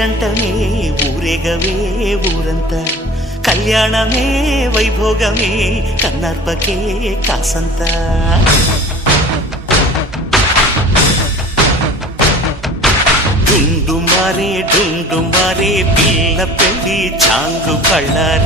పేరంటమే ఊరేగవే ఊరంతా కళ్యాణమే వైభోగమే కన్నార్పకే కాసంత డుండు మారే పిల్ల పెళ్ళి చాంగు బళ్ళారి